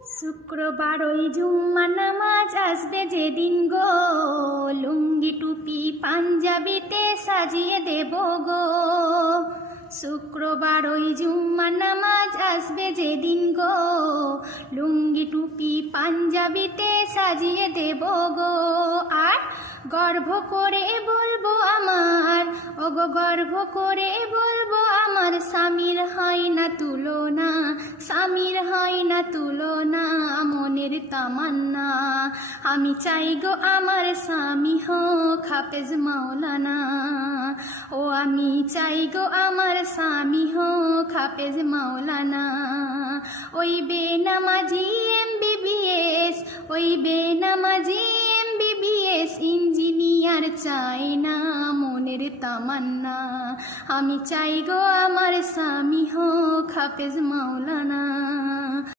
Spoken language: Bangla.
শুক্রবার ওই জুম্মা নামাজ আসবে যেদিন গো, লুঙ্গি টুপি পাঞ্জাবিতে সাজিয়ে দেব গো। শুক্রবার ওই জুম্মা নামাজ আসবে যেদিন গো, লুঙ্গি টুপি পাঞ্জাবিতে সাজিয়ে দেব গো। আর গর্ব করে বলবো আমার, ওগো গর্ব করে বলবো আমার, স্বামীর হয় না তুলনা, স্বামীর হয় না তুলনা, মনের তামান্না। আমি চাই গো আমার স্বামী হোক হাফেজ মাওলানা, ও আমি চাই গো আমার স্বামী হোক হাফেজ মাওলানা। ওই বেনামাজি MBBS, ওই বেনামাজি MBBS ইঞ্জিনিয়ার চাই না, মনের তামান্না। আমি চাই গো আমার স্বামী হোক হাফেজ মাওলানা।